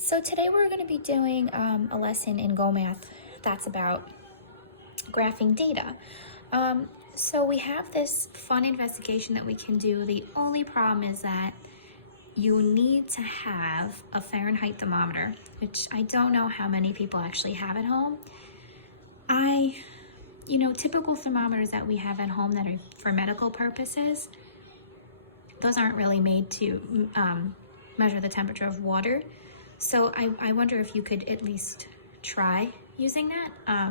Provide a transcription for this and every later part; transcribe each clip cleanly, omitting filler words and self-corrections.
So today we're going to be doing a lesson in GoMath that's about graphing data. So we have this fun investigation that we can do. The only problem is that you need to have a Fahrenheit thermometer, which I don't know how many people actually have at home. Typical thermometers that we have at home that are for medical purposes, those aren't really made to measure the temperature of water. So I wonder if you could at least try using that.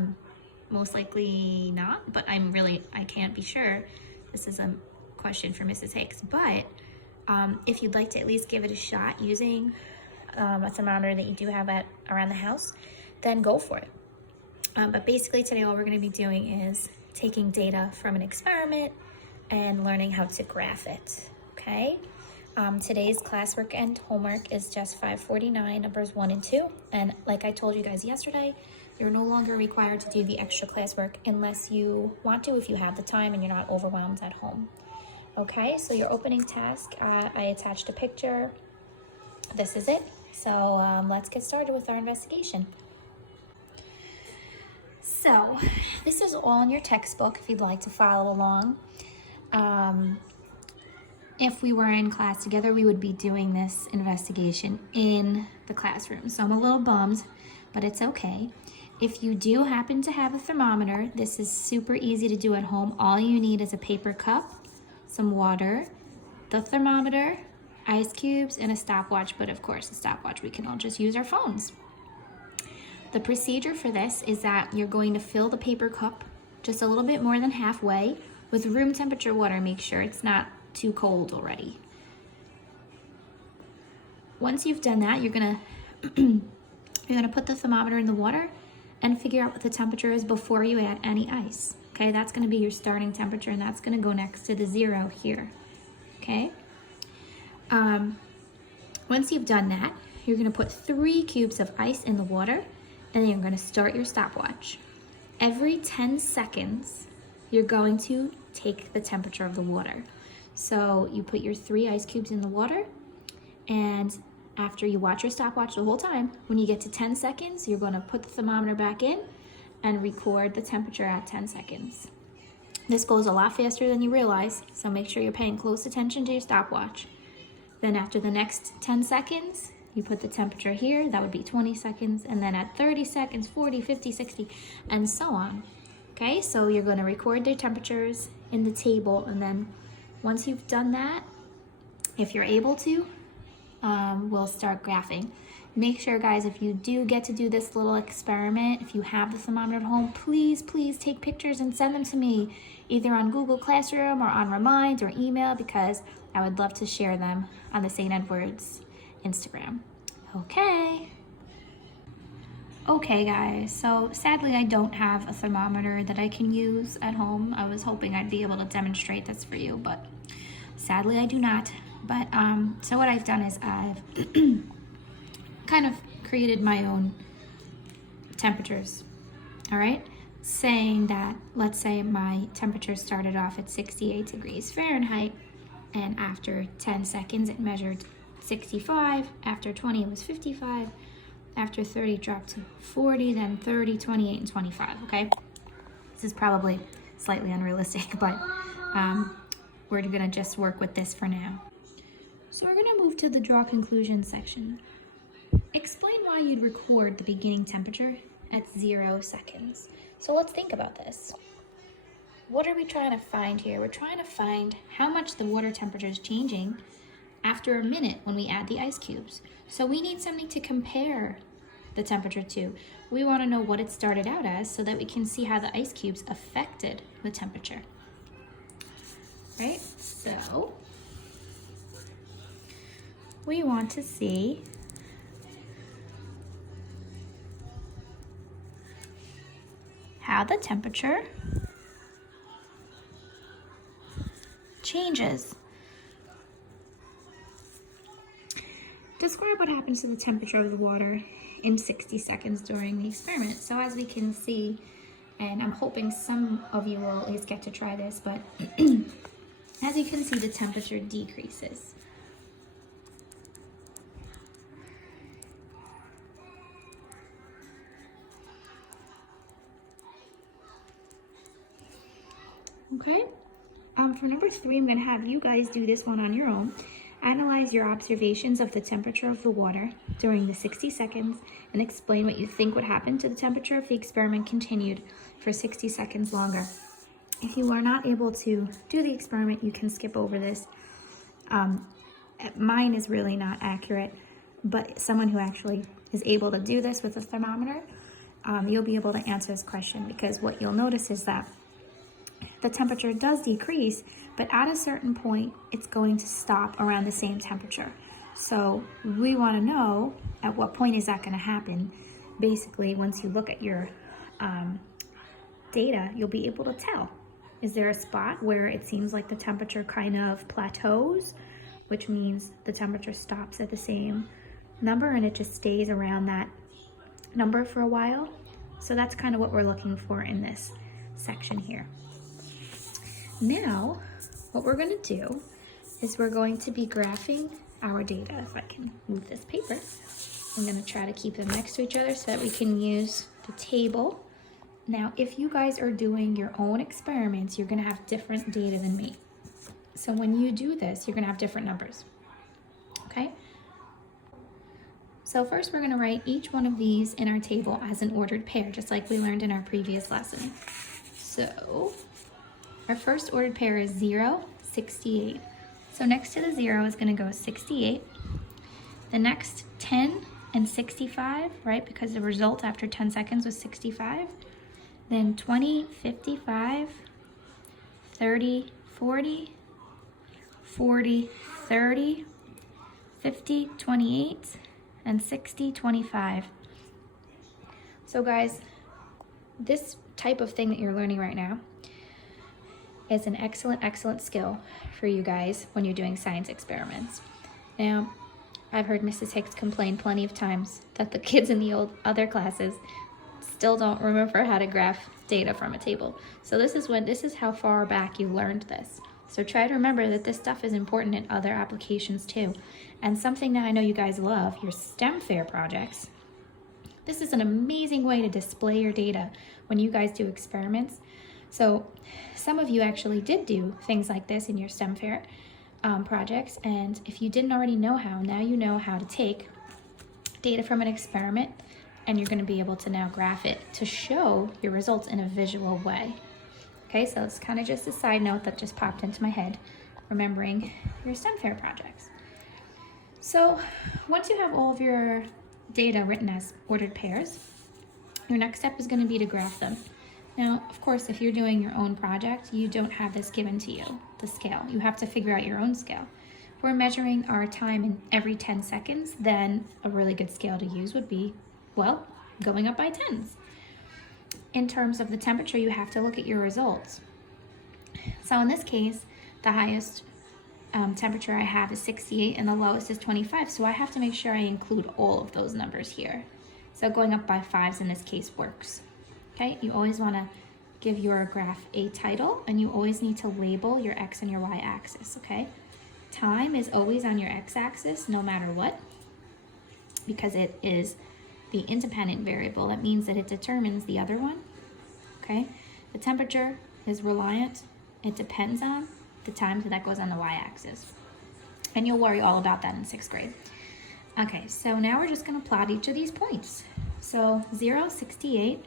Most likely not, but I can't be sure. This is a question for Mrs. Hicks. But if you'd like to at least give it a shot using a thermometer that you do have around the house, then go for it. But basically today all we're going to be doing is taking data from an experiment and learning how to graph it, okay? Today's classwork and homework is just 549, numbers 1 and 2. And like I told you guys yesterday, you're no longer required to do the extra classwork unless you want to, if you have the time and you're not overwhelmed at home. Okay, so your opening task, I attached a picture. This is it. So let's get started with our investigation. So this is all in your textbook if you'd like to follow along. If we were in class together, we would be doing this investigation in the classroom. So I'm a little bummed, but it's okay. If you do happen to have a thermometer, this is super easy to do at home. All you need is a paper cup, some water, the thermometer, ice cubes, and a stopwatch. But of course, a stopwatch, we can all just use our phones. The procedure for this is that you're going to fill the paper cup just a little bit more than halfway with room temperature water. Make sure it's not too cold already. Once you've done that, you're gonna put the thermometer in the water and figure out what the temperature is before you add any ice. Okay, that's gonna be your starting temperature, and that's gonna go next to the 0 here. Okay. Once you've done that, you're gonna put 3 cubes of ice in the water, and then you're gonna start your stopwatch. Every 10 seconds, you're going to take the temperature of the water. So you put your 3 ice cubes in the water, and after you watch your stopwatch the whole time, when you get to 10 seconds, you're gonna put the thermometer back in and record the temperature at 10 seconds. This goes a lot faster than you realize, so make sure you're paying close attention to your stopwatch. Then after the next 10 seconds, you put the temperature here, that would be 20 seconds, and then at 30 seconds, 40, 50, 60, and so on. Okay, so you're gonna record their temperatures in the table, and then once you've done that, if you're able to, we'll start graphing. Make sure, guys, if you do get to do this little experiment, if you have the thermometer at home, please take pictures and send them to me, either on Google Classroom or on Remind or email, because I would love to share them on the St. Edward's Instagram. Okay, guys, so sadly I don't have a thermometer that I can use at home. I was hoping I'd be able to demonstrate this for you, but sadly I do not. But so what I've done is I've kind of created my own temperatures, all right? Saying that, let's say my temperature started off at 68 degrees Fahrenheit, and after 10 seconds it measured 65, after 20 it was 55, after 30 it dropped to 40, then 30, 28, and 25, okay? This is probably slightly unrealistic, but we're gonna just work with this for now. So we're gonna move to the draw conclusion section. Explain why you'd record the beginning temperature at 0 seconds. So let's think about this. What are we trying to find here? We're trying to find how much the water temperature is changing after a minute when we add the ice cubes. So we need something to compare the temperature to. We want to know what it started out as so that we can see how the ice cubes affected the temperature. Right? So we want to see how the temperature changes. Describe what happens to the temperature of the water in 60 seconds during the experiment. So as we can see, and I'm hoping some of you will at least get to try this, but as you can see, the temperature decreases. For number 3, I'm going to have you guys do this one on your own. Analyze your observations of the temperature of the water during the 60 seconds and explain what you think would happen to the temperature if the experiment continued for 60 seconds longer. If you are not able to do the experiment, you can skip over this. Mine is really not accurate, but someone who actually is able to do this with a thermometer, you'll be able to answer this question, because what you'll notice is that the temperature does decrease, but at a certain point, it's going to stop around the same temperature. So we want to know at what point is that going to happen. Basically, once you look at your data, you'll be able to tell. Is there a spot where it seems like the temperature kind of plateaus, which means the temperature stops at the same number and it just stays around that number for a while? So that's kind of what we're looking for in this section here. Now, what we're going to do is we're going to be graphing our data. If I can move this paper, I'm going to try to keep them next to each other so that we can use the table. Now, if you guys are doing your own experiments, you're going to have different data than me. So when you do this, you're going to have different numbers. Okay? So first, we're going to write each one of these in our table as an ordered pair, just like we learned in our previous lesson. So our first ordered pair is 0, 68. So next to the 0 is going to go 68. The next 10 and 65, right? Because the result after 10 seconds was 65. Then 20, 55, 30, 40, 40, 30, 50, 28, and 60, 25. So guys, this type of thing that you're learning right now is an excellent skill for you guys when you're doing science experiments. Now, I've heard Mrs. Hicks complain plenty of times that the kids in the other classes still don't remember how to graph data from a table. So this is how far back you learned this. So try to remember that this stuff is important in other applications too. And something that I know you guys love, your STEM fair projects. This is an amazing way to display your data when you guys do experiments. So some of you actually did do things like this in your STEM fair projects, and if you didn't already know how, now you know how to take data from an experiment and you're going to be able to now graph it to show your results in a visual way. Okay, so it's kind of just a side note that just popped into my head, remembering your STEM fair projects. So once you have all of your data written as ordered pairs, your next step is going to be to graph them. Now, of course, if you're doing your own project, you don't have this given to you, the scale. You have to figure out your own scale. If we're measuring our time in every 10 seconds, then a really good scale to use would be, well, going up by tens. In terms of the temperature, you have to look at your results. So in this case, the highest temperature I have is 68 and the lowest is 25. So I have to make sure I include all of those numbers here. So going up by 5s in this case works. Okay, you always want to give your graph a title, and you always need to label your x and your y axis, okay? Time is always on your x-axis no matter what, because it is the independent variable. That means that it determines the other one, okay? The temperature is reliant. It depends on the time, so that goes on the y-axis. And you'll worry all about that in 6th grade. Okay, so now we're just going to plot each of these points. So 0, 68,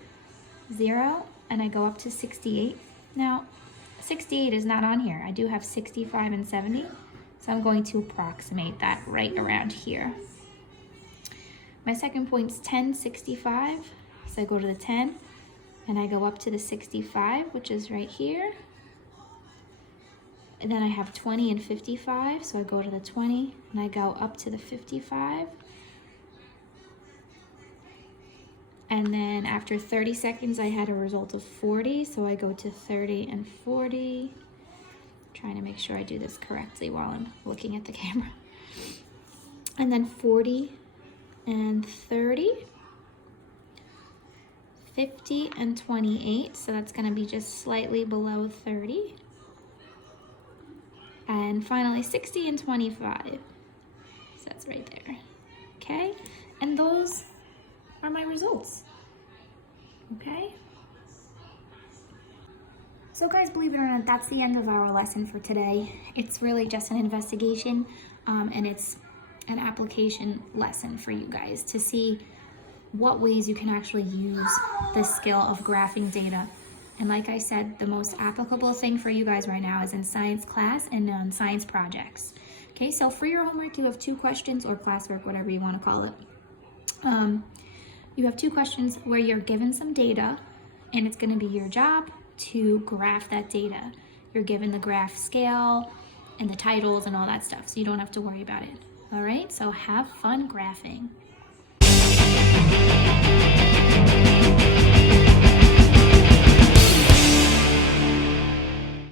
0, and I go up to 68. Now, 68 is not on here. I do have 65 and 70, so I'm going to approximate that right around here. My second point's 10, 65, so I go to the 10, and I go up to the 65, which is right here. And then I have 20 and 55, so I go to the 20, and I go up to the 55. And then after 30 seconds, I had a result of 40, so I go to 30 and 40. Trying to make sure I do this correctly while I'm looking at the camera. And then 40 and 30. 50 and 28, so that's going to be just slightly below 30. And finally 60 and 25. So that's right there. Okay? And those are my results. Okay? So guys, believe it or not, that's the end of our lesson for today. It's really just an investigation, and it's an application lesson for you guys to see what ways you can actually use the skill of graphing data. And like I said, the most applicable thing for you guys right now is in science class and on science projects. Okay, so for your homework, you have 2 questions, or classwork, whatever you want to call it. You have 2 questions where you're given some data, and it's going to be your job to graph that data. You're given the graph scale and the titles and all that stuff, so you don't have to worry about it. All right, so have fun graphing.